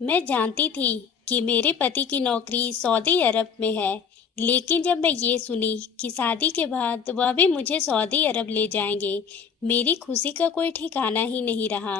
मैं जानती थी कि मेरे पति की नौकरी सऊदी अरब में है, लेकिन जब मैं ये सुनी कि शादी के बाद वह भी मुझे सऊदी अरब ले जाएंगे, मेरी खुशी का कोई ठिकाना ही नहीं रहा।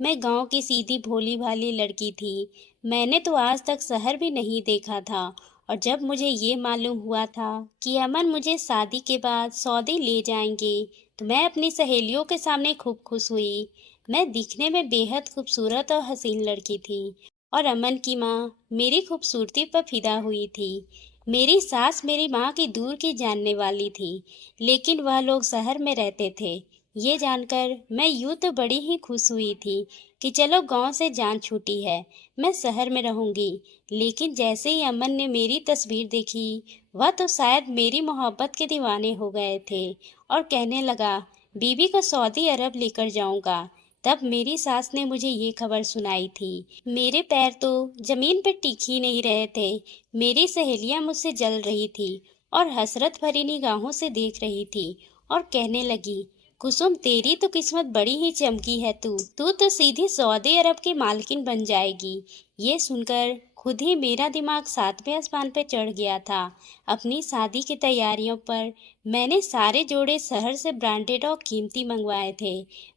मैं गांव की सीधी भोली-भाली लड़की थी। मैंने तो आज तक शहर भी नहीं देखा था और जब मुझे ये मालूम हुआ था कि अमन मुझे शादी के बाद सऊदी ले जाएंगे, तो मैं अपनी सहेलियों के सामने खूब खुश हुई। मैं दिखने में बेहद खूबसूरत और हसीन लड़की थी और अमन की माँ मेरी खूबसूरती पर फिदा हुई थी। मेरी सास मेरी माँ की दूर की जानने वाली थी, लेकिन वह लोग शहर में रहते थे। ये जानकर मैं यूं तो बड़ी ही खुश हुई थी कि चलो गांव से जान छूटी है, मैं शहर में रहूंगी। लेकिन जैसे ही अमन ने मेरी तस्वीर देखी, वह तो शायद मेरी मोहब्बत के दीवाने हो गए थे और कहने लगा, बीबी को सऊदी अरब लेकर जाऊंगा। तब मेरी सास ने मुझे ये खबर सुनाई थी। मेरे पैर तो जमीन पर टिक ही नहीं रहे थे। मेरी सहेलियां मुझसे जल रही थी और हसरत भरी निगाहों से देख रही थी और कहने लगी, कुसुम तेरी तो किस्मत बड़ी ही चमकी है, तू तू तो सीधी सऊदी अरब की मालकिन बन जाएगी। ये सुनकर खुद ही मेरा दिमाग सातवें आसमान पे चढ़ गया था। अपनी शादी की तैयारियों पर मैंने सारे जोड़े शहर से ब्रांडेड और कीमती मंगवाए थे।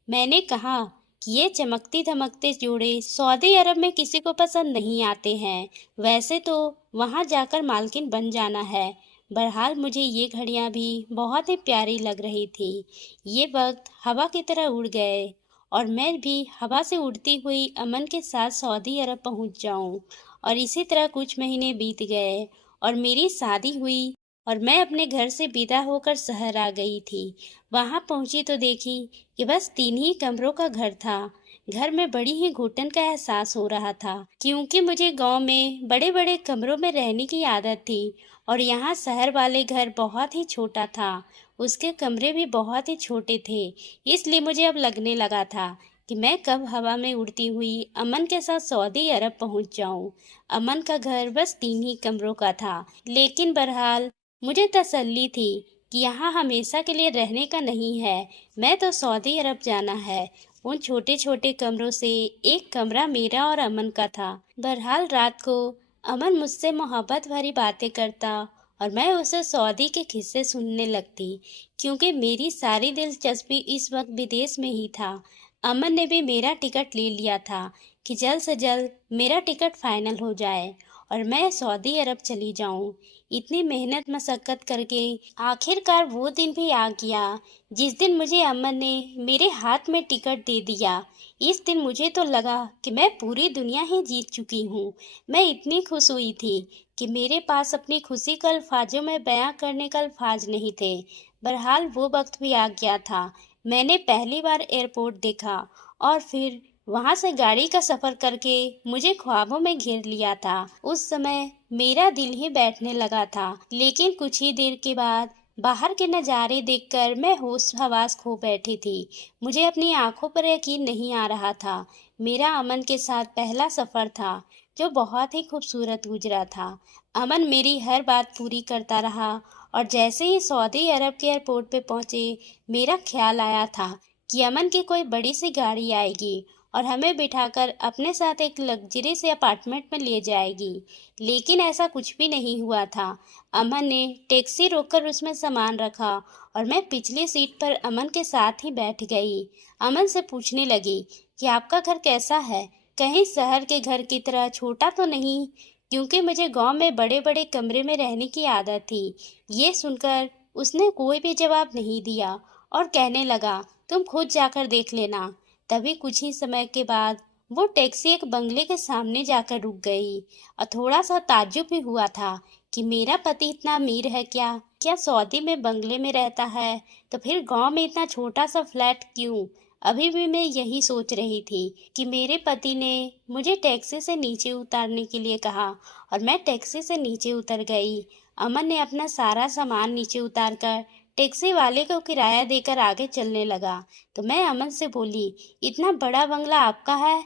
मैंने कहा कि ये चमकती धमकते जोड़े सऊदी अरब में किसी को पसंद नहीं आते हैं। वैसे तो वहां जाकर मालकिन बन जाना है। बहरहाल मुझे ये घड़ियां भी बहुत ही प्यारी लग रही थी। ये वक्त हवा की तरह उड़ गए और मैं भी हवा से उड़ती हुई अमन के साथ सऊदी अरब पहुंच जाऊं। और इसी तरह कुछ महीने बीत गए और मेरी शादी हुई और मैं अपने घर से विदा होकर शहर आ गई थी। वहां पहुंची तो देखी कि बस 3 ही कमरों का घर था। घर में बड़ी ही घुटन का एहसास हो रहा था, क्योंकि मुझे गांव में बड़े बड़े कमरों में रहने की आदत थी और यहाँ शहर वाले घर बहुत ही छोटा था। उसके कमरे भी बहुत ही छोटे थे। इसलिए मुझे अब लगने लगा था कि मैं कब हवा में उड़ती हुई अमन के साथ सऊदी अरब पहुंच जाऊं। अमन का घर बस 3 ही कमरों का था, लेकिन बहरहाल मुझे तसल्ली थी कि यहाँ हमेशा के लिए रहने का नहीं है। मैं तो सऊदी अरब जाना है। उन छोटे छोटे कमरों से एक कमरा मेरा और अमन का था। बहरहाल रात को अमन मुझसे मोहब्बत भरी बातें करता और मैं उसे सऊदी के किस्से सुनने लगती, क्योंकि मेरी सारी दिलचस्पी इस वक्त विदेश में ही था। अमन ने भी मेरा टिकट ले लिया था कि जल्द से जल्द मेरा टिकट फाइनल हो जाए और मैं सऊदी अरब चली जाऊं। इतनी मेहनत मशक्कत करके आखिरकार वो दिन भी आ गया जिस दिन मुझे अमन ने मेरे हाथ में टिकट दे दिया। इस दिन मुझे तो लगा कि मैं पूरी दुनिया ही जीत चुकी हूँ। मैं इतनी खुश हुई थी कि मेरे पास अपनी खुशी को अल्फाजों में बयां करने का अल्फाज नहीं थे। बहरहाल वो वक्त भी आ गया था। मैंने पहली बार एयरपोर्ट देखा और फिर वहां से गाड़ी का सफर करके मुझे ख्वाबों में घेर लिया था। उस समय मेरा दिल ही बैठने लगा था, लेकिन कुछ ही देर के बाद बाहर के नज़ारे देखकर मैं होश हवास खो बैठी थी। मुझे अपनी आंखों पर यकीन नहीं आ रहा था। मेरा अमन के साथ पहला सफर था जो बहुत ही खूबसूरत गुजरा था। अमन मेरी हर बात पूरी करता रहा और जैसे ही सऊदी अरब के एयरपोर्ट पे पहुंचे, मेरा ख्याल आया था कि अमन की कोई बड़ी सी गाड़ी आएगी और हमें बिठाकर अपने साथ एक लग्जरी से अपार्टमेंट में ले जाएगी। लेकिन ऐसा कुछ भी नहीं हुआ था। अमन ने टैक्सी रोककर उसमें सामान रखा और मैं पिछली सीट पर अमन के साथ ही बैठ गई। अमन से पूछने लगी कि आपका घर कैसा है, कहीं शहर के घर की तरह छोटा तो नहीं, क्योंकि मुझे गांव में बड़े बड़े कमरे में रहने की आदत थी। ये सुनकर उसने कोई भी जवाब नहीं दिया और कहने लगा, तुम खुद जाकर देख लेना। तभी कुछ ही समय के बाद वो टैक्सी एक बंगले के सामने जाकर रुक गई और थोड़ा सा ताज्जुब भी हुआ था कि मेरा पति इतना अमीर है क्या, क्या सऊदी में बंगले में रहता है, तो फिर गांव में इतना छोटा सा फ्लैट क्यों। अभी भी मैं यही सोच रही थी कि मेरे पति ने मुझे टैक्सी से नीचे उतारने के लिए कहा और मैं टैक्सी से नीचे उतर गई। अमन ने अपना सारा सामान नीचे उतारकर टैक्सी वाले को किराया देकर आगे चलने लगा। तो मैं अमन से बोली, इतना बड़ा बंगला आपका है।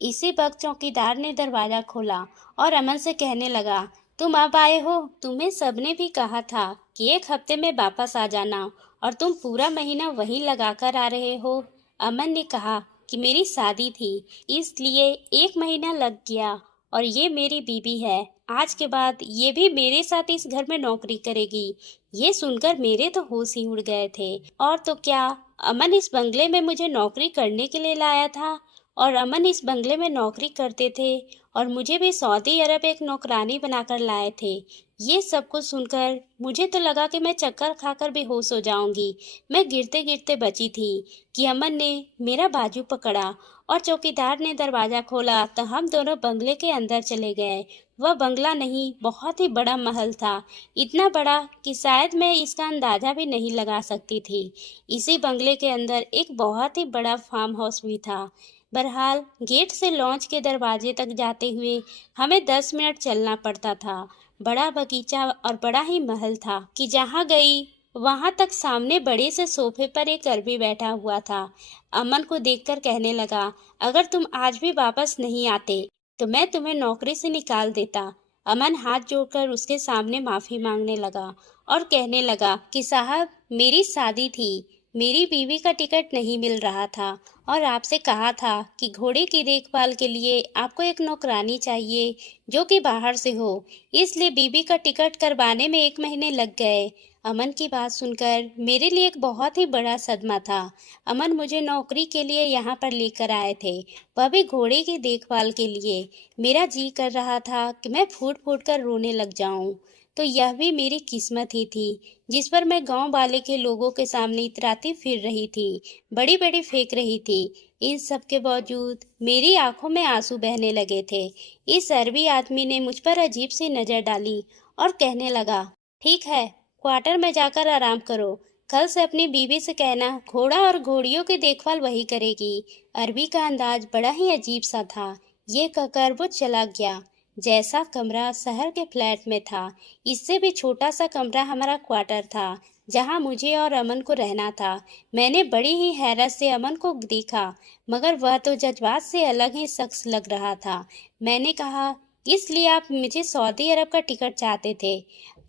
इसी वक्त चौकीदार ने दरवाजा खोला और अमन से कहने लगा, तुम अब आए हो। तुम्हें सबने भी कहा था कि एक हफ्ते में वापस आ जाना और तुम पूरा महीना वहीं लगा कर आ रहे हो। अमन ने कहा कि मेरी शादी थी, इसलिए 1 महीना लग गया और ये मेरी बीबी है। आज के बाद ये भी मेरे साथ इस घर में नौकरी करेगी। ये सुनकर मेरे तो होश ही उड़ गए थे। और तो क्या, अमन इस बंगले में मुझे नौकरी करने के लिए लाया था और अमन इस बंगले में नौकरी करते थे और मुझे भी सऊदी अरब एक नौकरानी बनाकर लाए थे। ये सब कुछ सुनकर मुझे तो लगा कि मैं चक्कर खाकर बेहोश हो जाऊंगी। मैं गिरते गिरते बची थी कि अमन ने मेरा बाजू पकड़ा और चौकीदार ने दरवाजा खोला तो हम दोनों बंगले के अंदर चले गए। वह बंगला नहीं, बहुत ही बड़ा महल था। इतना बड़ा कि शायद मैं इसका अंदाजा भी नहीं लगा सकती थी। इसी बंगले के अंदर एक बहुत ही बड़ा फार्म हाउस भी था। बहरहाल गेट से लॉन्च के दरवाजे तक जाते हुए हमें 10 मिनट चलना पड़ता था। बड़ा बगीचा और बड़ा ही महल था कि जहाँ गई वहां तक सामने बड़े से सोफे पर एक अरबी बैठा हुआ था। अमन को देखकर कहने लगा, अगर तुम आज भी वापस नहीं आते तो मैं तुम्हें नौकरी से निकाल देता। अमन हाथ जोड़कर उसके सामने माफी मांगने लगा और कहने लगा कि साहब, मेरी शादी थी, मेरी बीवी का टिकट नहीं मिल रहा था और आपसे कहा था कि घोड़े की देखभाल के लिए आपको एक नौकरानी चाहिए जो कि बाहर से हो, इसलिए बीबी का टिकट करवाने में 1 महीने लग गए। अमन की बात सुनकर मेरे लिए एक बहुत ही बड़ा सदमा था। अमन मुझे नौकरी के लिए यहाँ पर लेकर आए थे, वह भी घोड़े की देखभाल के लिए। मेरा जी कर रहा था कि मैं फूट फूट कर रोने लग जाऊं। तो यह भी मेरी किस्मत ही थी जिस पर मैं गांव वाले के लोगों के सामने इतराती फिर रही थी, बड़ी बड़ी फेंक रही थी। इन सब के बावजूद मेरी आंखों में आंसू बहने लगे थे। इस अरबी आदमी ने मुझ पर अजीब सी नजर डाली और कहने लगा, ठीक है, क्वार्टर में जाकर आराम करो। कल से अपनी बीवी से कहना घोड़ा और घोड़ियों की देखभाल वही करेगी। अरबी का अंदाज बड़ा ही अजीब सा था। ये कहकर वो चला गया। जैसा कमरा शहर के फ्लैट में था, इससे भी छोटा सा कमरा हमारा क्वार्टर था जहां मुझे और अमन को रहना था। मैंने बड़ी ही हैरत से अमन को देखा, मगर वह तो जज्बात से अलग ही शख्स लग रहा था। मैंने कहा, इसलिए आप मुझे सऊदी अरब का टिकट चाहते थे?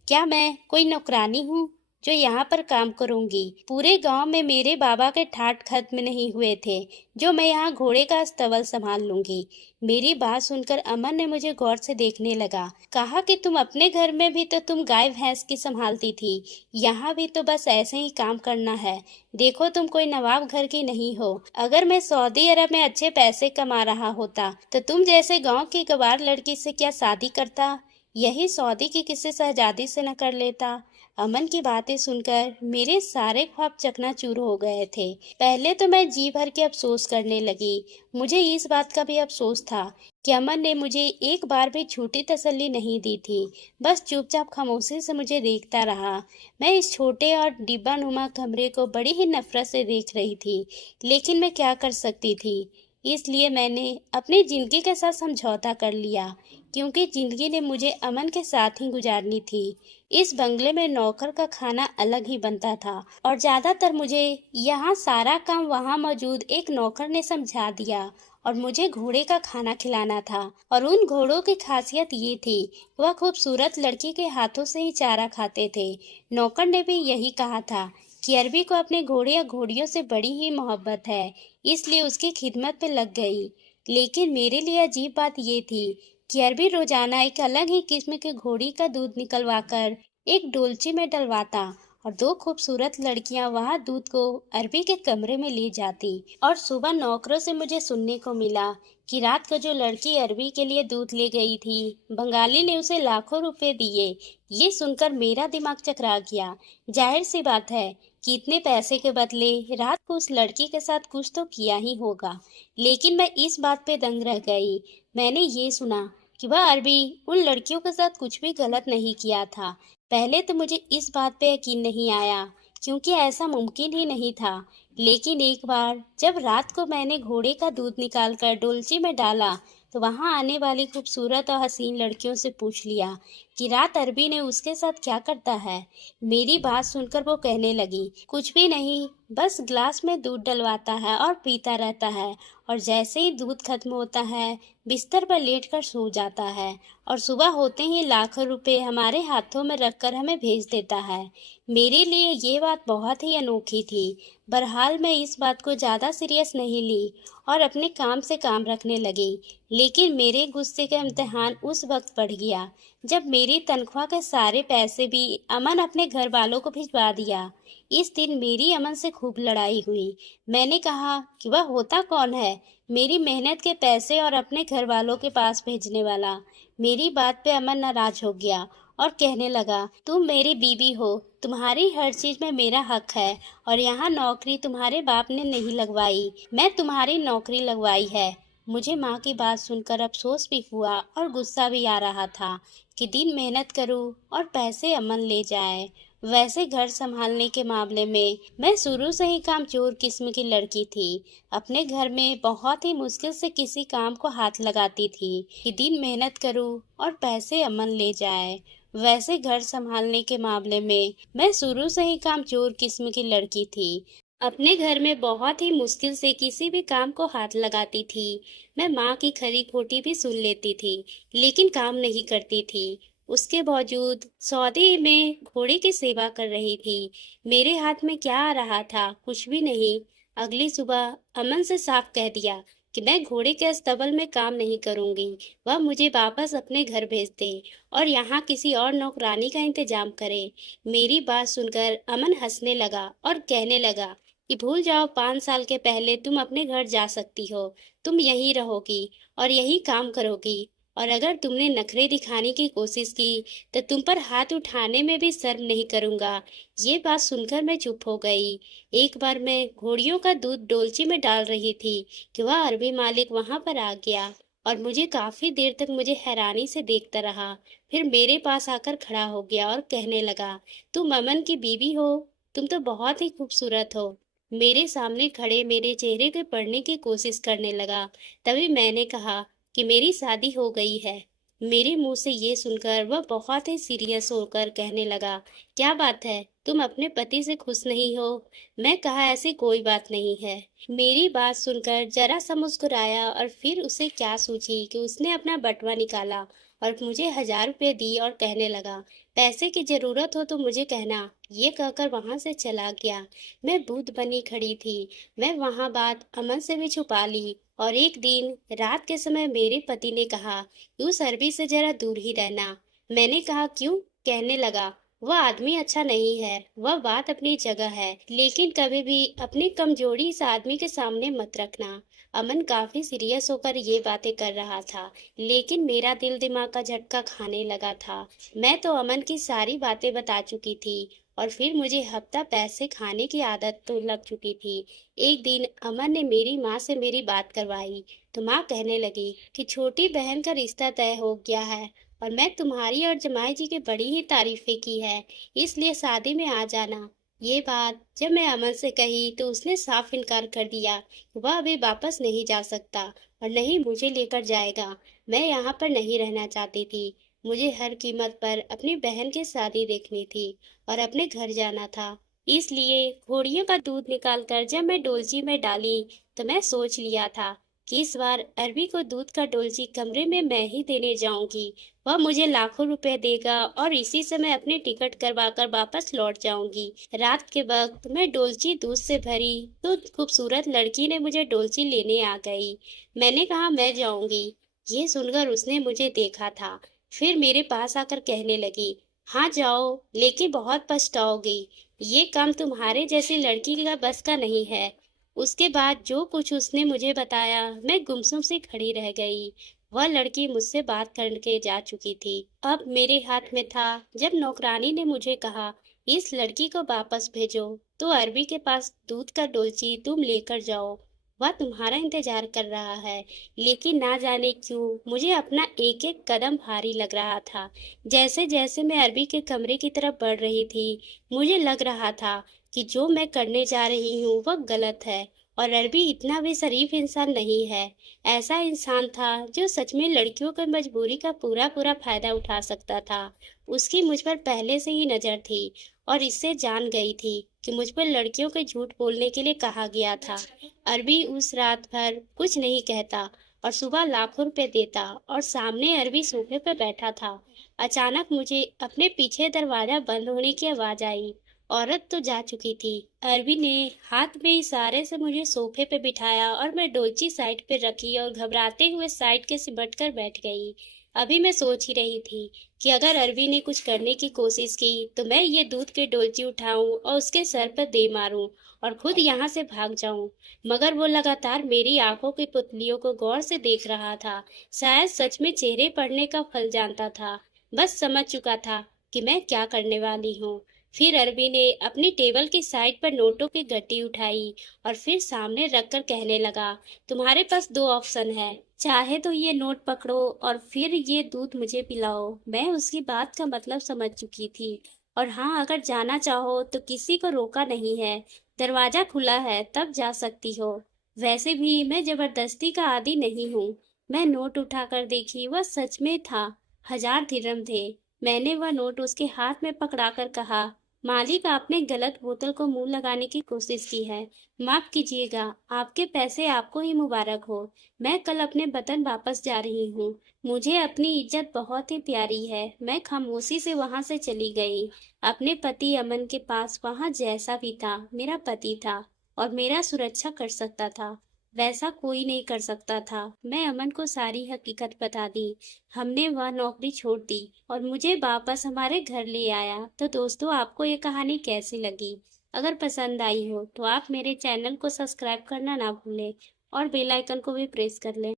क्या मैं कोई नौकरानी हूँ जो यहाँ पर काम करूँगी? पूरे गांव में मेरे बाबा के ठाठ खत्म नहीं हुए थे जो मैं यहाँ घोड़े का अस्तबल संभाल लूंगी। मेरी बात सुनकर अमन ने मुझे गौर से देखने लगा। कहा कि तुम अपने घर में भी तो तुम गाय भैंस की संभालती थी, यहाँ भी तो बस ऐसे ही काम करना है। देखो, तुम कोई नवाब घर की नहीं हो। अगर मैं सऊदी अरब में अच्छे पैसे कमा रहा होता तो तुम जैसे गाँव की गवार लड़की से क्या शादी करता? यही सऊदी की किसी शहजादी से न कर लेता? अमन की बातें सुनकर मेरे सारे ख्वाब चकनाचूर हो गए थे। पहले तो मैं जी भर के अफसोस करने लगी। मुझे इस बात का भी अफसोस था कि अमन ने मुझे एक बार भी झूठी तसल्ली नहीं दी थी, बस चुपचाप खामोशी से मुझे देखता रहा। मैं इस छोटे और डिब्बा नुमा कमरे को बड़ी ही नफरत से देख रही थी, लेकिन मैं क्या कर सकती थी। इसलिए मैंने अपनी जिंदगी के साथ समझौता कर लिया, क्योंकि जिंदगी ने मुझे अमन के साथ ही गुजारनी थी। इस बंगले में नौकर का खाना अलग ही बनता था और ज्यादातर मुझे यहाँ सारा काम वहाँ मौजूद एक नौकर ने समझा दिया और मुझे घोड़े का खाना खिलाना था। और उन घोड़ों की खासियत ये थी, वह खूबसूरत लड़की के हाथों से ही चारा खाते थे। नौकर ने भी यही कहा था कि अरबी को अपने घोड़े या घोड़ियों से बड़ी ही मोहब्बत है, इसलिए उसकी खिदमत पे लग गई। लेकिन मेरे लिए अजीब बात ये थी कि अरबी रोजाना एक अलग ही किस्म की घोड़ी का दूध निकलवाकर एक डोलची में डलवाता और 2 खूबसूरत लड़कियां वहां दूध को अरबी के कमरे में ले जाती। और सुबह नौकरों से मुझे सुनने को मिला कि रात को जो लड़की अरबी के लिए दूध ले गई थी, बंगाली ने उसे लाखों रुपए दिए। ये सुनकर मेरा दिमाग चकरा गया। जाहिर सी बात है कि इतने पैसे के बदले रात को उस लड़की के साथ कुछ तो किया ही होगा। लेकिन मैं इस बात पे दंग रह गई। मैंने ये सुना कि वह अरबी उन लड़कियों के साथ कुछ भी गलत नहीं किया था। पहले तो मुझे इस बात पे यकीन नहीं आया, क्योंकि ऐसा मुमकिन ही नहीं था। लेकिन एक बार जब रात को मैंने घोड़े का दूध निकालकर डोलची में डाला तो वहां आने वाली खूबसूरत और हसीन लड़कियों से पूछ लिया कि रात अरबी ने उसके साथ क्या करता है। मेरी बात सुनकर वो कहने लगी, कुछ भी नहीं, बस ग्लास में दूध डलवाता है और पीता रहता है, और जैसे ही दूध खत्म होता है बिस्तर पर लेटकर सो जाता है और सुबह होते ही लाखों रुपए हमारे हाथों में रखकर हमें भेज देता है। मेरे लिए ये बात बहुत ही अनोखी थी। बहरहाल मैं इस बात को ज़्यादा सीरियस नहीं ली और अपने काम से काम रखने लगी। लेकिन मेरे गुस्से का इम्तिहान उस वक्त पड़ गया जब मेरी तनख्वाह के सारे पैसे भी अमन अपने घर वालों को भिजवा दिया। इस दिन मेरी अमन से खूब लड़ाई हुई। मैंने कहा कि वह होता कौन है, मेरी मेहनत के पैसे और अपने घर वालों के पास भेजने वाला। मेरी बात पे अमन नाराज हो गया और कहने लगा, तुम मेरी बीवी हो, तुम्हारी हर चीज में मेरा हक है और यहाँ नौकरी तुम्हारे बाप ने नहीं लगवाई, मैं तुम्हारी नौकरी लगवाई है। मुझे माँ की बात सुनकर अफसोस भी हुआ और गुस्सा भी आ रहा था कि दिन मेहनत करूँ और पैसे अमन ले जाए। वैसे घर संभालने के मामले में मैं शुरू से ही कामचोर किस्म की लड़की थी। अपने घर में बहुत ही मुश्किल से किसी काम को हाथ लगाती थी कि दिन मेहनत करूं और पैसे अमन ले जाए। वैसे घर संभालने के मामले में मैं शुरू से ही कामचोर किस्म की लड़की थी। अपने घर में बहुत ही मुश्किल से किसी भी काम को हाथ लगाती थी। मैं माँ की खरी खोटी भी सुन लेती थी, लेकिन काम नहीं करती थी। उसके बावजूद सौदे में घोड़े की सेवा कर रही थी। मेरे हाथ में क्या आ रहा था, कुछ भी नहीं। अगली सुबह अमन से साफ कह दिया कि मैं घोड़े के अस्तबल में काम नहीं करूंगी। वह मुझे वापस अपने घर भेज दे और यहाँ किसी और नौकरानी का इंतजाम करे। मेरी बात सुनकर अमन हंसने लगा और कहने लगा कि भूल जाओ, 5 साल के पहले तुम अपने घर जा सकती हो। तुम यहीं रहोगी और यही काम करोगी। और अगर तुमने नखरे दिखाने की कोशिश की तो तुम पर हाथ उठाने में भी शर्म नहीं करूंगा। ये बात सुनकर मैं चुप हो गई। एक बार मैं घोड़ियों का दूध डोलची में डाल रही थी कि वह अरबी मालिक वहां पर आ गया और मुझे काफी देर तक मुझे हैरानी से देखता रहा। फिर मेरे पास आकर खड़ा हो गया और कहने लगा, तुम अमन की बीवी हो, तुम तो बहुत ही खूबसूरत हो। मेरे सामने खड़े मेरे चेहरे के पढ़ने की कोशिश करने लगा। तभी मैंने कहा कि मेरी शादी हो गई है। मेरे मुंह से ये सुनकर वह बहुत ही सीरियस होकर कहने लगा, क्या बात है, तुम अपने पति से खुश नहीं हो? मैं कहा, ऐसी कोई बात नहीं है। मेरी बात सुनकर जरा सा मुस्कुराया और फिर उसे क्या सूझी कि उसने अपना बटुआ निकाला और मुझे 1000 रुपये दी और कहने लगा, पैसे की जरूरत हो तो मुझे कहना। ये कहकर वहां से चला गया। मैं बूथ बनी खड़ी थी। मैं वहां बात अमन से भी छुपा ली और एक दिन रात के समय मेरे पति ने कहा कि उस अरबी से जरा दूर ही रहना। मैंने कहा, क्यों? कहने लगा, वह आदमी अच्छा नहीं है। वह बात अपनी जगह है, लेकिन कभी भी अपनी कमजोरी इस आदमी के सामने मत रखना। अमन काफी सीरियस होकर ये बातें कर रहा था, लेकिन मेरा दिल दिमाग का झटका खाने लगा था। मैं तो अमन की सारी बातें बता चुकी थी और फिर मुझे हफ्ता पैसे खाने की आदत तो लग चुकी थी। एक दिन अमन ने मेरी माँ से मेरी बात करवाई तो माँ कहने लगी कि छोटी बहन का रिश्ता तय हो गया है और मैं तुम्हारी और जमाई जी की बड़ी ही तारीफें की है, इसलिए शादी में आ जाना। ये बात जब मैं अमन से कही तो उसने साफ इनकार कर दिया। वह अभी वापस नहीं जा सकता और नहीं मुझे लेकर जाएगा। मैं यहाँ पर नहीं रहना चाहती थी। मुझे हर कीमत पर अपनी बहन की शादी देखनी थी और अपने घर जाना था। इसलिए घोड़ियों का दूध निकालकर जब मैं डोलची में डाली तो मैं सोच लिया था कि इस बार अरबी को दूध का डोलची कमरे में मैं ही देने जाऊंगी। वह मुझे लाखों रुपए देगा और इसी से मैं अपनी टिकट करवाकर वापस लौट जाऊंगी। रात के वक्त मैं डोलची दूध से भरी तो खूबसूरत लड़की ने मुझे डोलची लेने आ गई। मैंने कहा, मैं जाऊंगी। ये सुनकर उसने मुझे देखा था, फिर मेरे पास आकर कहने लगी, हाँ जाओ, लेकिन बहुत पछताओगी। ये काम तुम्हारे जैसी लड़की का बस का नहीं है। उसके बाद जो कुछ उसने मुझे बताया, मैं गुमसुम सी खड़ी रह गई। वह लड़की मुझसे बात करके जा चुकी थी। अब मेरे हाथ में था। जब नौकरानी ने मुझे कहा, इस लड़की को वापस भेजो, तो अरबी के पास दूध का डोलची तुम लेकर जाओ। वह तुम्हारा इंतजार कर रहा है। लेकिन ना जाने क्यों मुझे अपना एक एक कदम भारी लग रहा था। जैसे जैसे मैं अरबी के कमरे की तरफ बढ़ रही थी, मुझे लग रहा था कि जो मैं करने जा रही हूँ वह गलत है और अरबी इतना भी शरीफ इंसान नहीं है। ऐसा इंसान था जो सच में लड़कियों की मजबूरी का पूरा पूरा फायदा उठा सकता था। उसकी मुझ पर पहले से ही नजर थी और इससे जान गई थी कि मुझ पर लड़कियों के झूठ बोलने के लिए कहा गया था। अरबी उस रात भर कुछ नहीं कहता और सुबह लाखों रुपए देता और सामने अरबी सोफे पर बैठा था। अचानक मुझे अपने पीछे दरवाजा बंद होने की आवाज आई। औरत तो जा चुकी थी। अरबी ने हाथ में इशारे से मुझे सोफे पे बिठाया और मैं डोलची साइड पे रखी और घबराते हुए साइड के सिमट कर बैठ गई। अभी मैं सोच ही रही थी कि अगर अरबी ने कुछ करने की कोशिश की तो मैं ये दूध के डोलची उठाऊं और उसके सर पर दे मारूं और खुद यहाँ से भाग जाऊं। मगर वो लगातार मेरी आंखों की पुतलियों को गौर से देख रहा था। शायद सच में चेहरे पढ़ने का फल जानता था। बस समझ चुका था कि मैं क्या करने वाली हूँ। फिर अरबी ने अपनी टेबल की साइड पर नोटों की गड्डी उठाई और फिर सामने रखकर कहने लगा, तुम्हारे पास दो ऑप्शन है, चाहे तो ये नोट पकड़ो और फिर ये दूध मुझे पिलाओ। मैं उसकी बात का मतलब समझ चुकी थी। और हाँ, अगर जाना चाहो तो किसी को रोका नहीं है, दरवाजा खुला है, तब जा सकती हो। वैसे भी मैं जबरदस्ती का आदी नहीं हूँ। मैं नोट उठाकर देखी, वह सच में था। 1000 दिरहम थे। मैंने वह नोट उसके हाथ में पकड़ाकर कहा, मालिक आपने गलत बोतल को मुंह लगाने की कोशिश की है। माफ कीजिएगा, आपके पैसे आपको ही मुबारक हो। मैं कल अपने वतन वापस जा रही हूँ। मुझे अपनी इज्जत बहुत ही प्यारी है। मैं खामोशी से वहां से चली गई। अपने पति अमन के पास वहां जैसा भी था, मेरा पति था और मेरा सुरक्षा कर सकता था, वैसा कोई नहीं कर सकता था। मैं अमन को सारी हकीकत बता दी। हमने वह नौकरी छोड़ दी और मुझे वापस हमारे घर ले आया। तो दोस्तों, आपको ये कहानी कैसी लगी? अगर पसंद आई हो तो आप मेरे चैनल को सब्सक्राइब करना ना भूलें और बेल आइकन को भी प्रेस कर लें।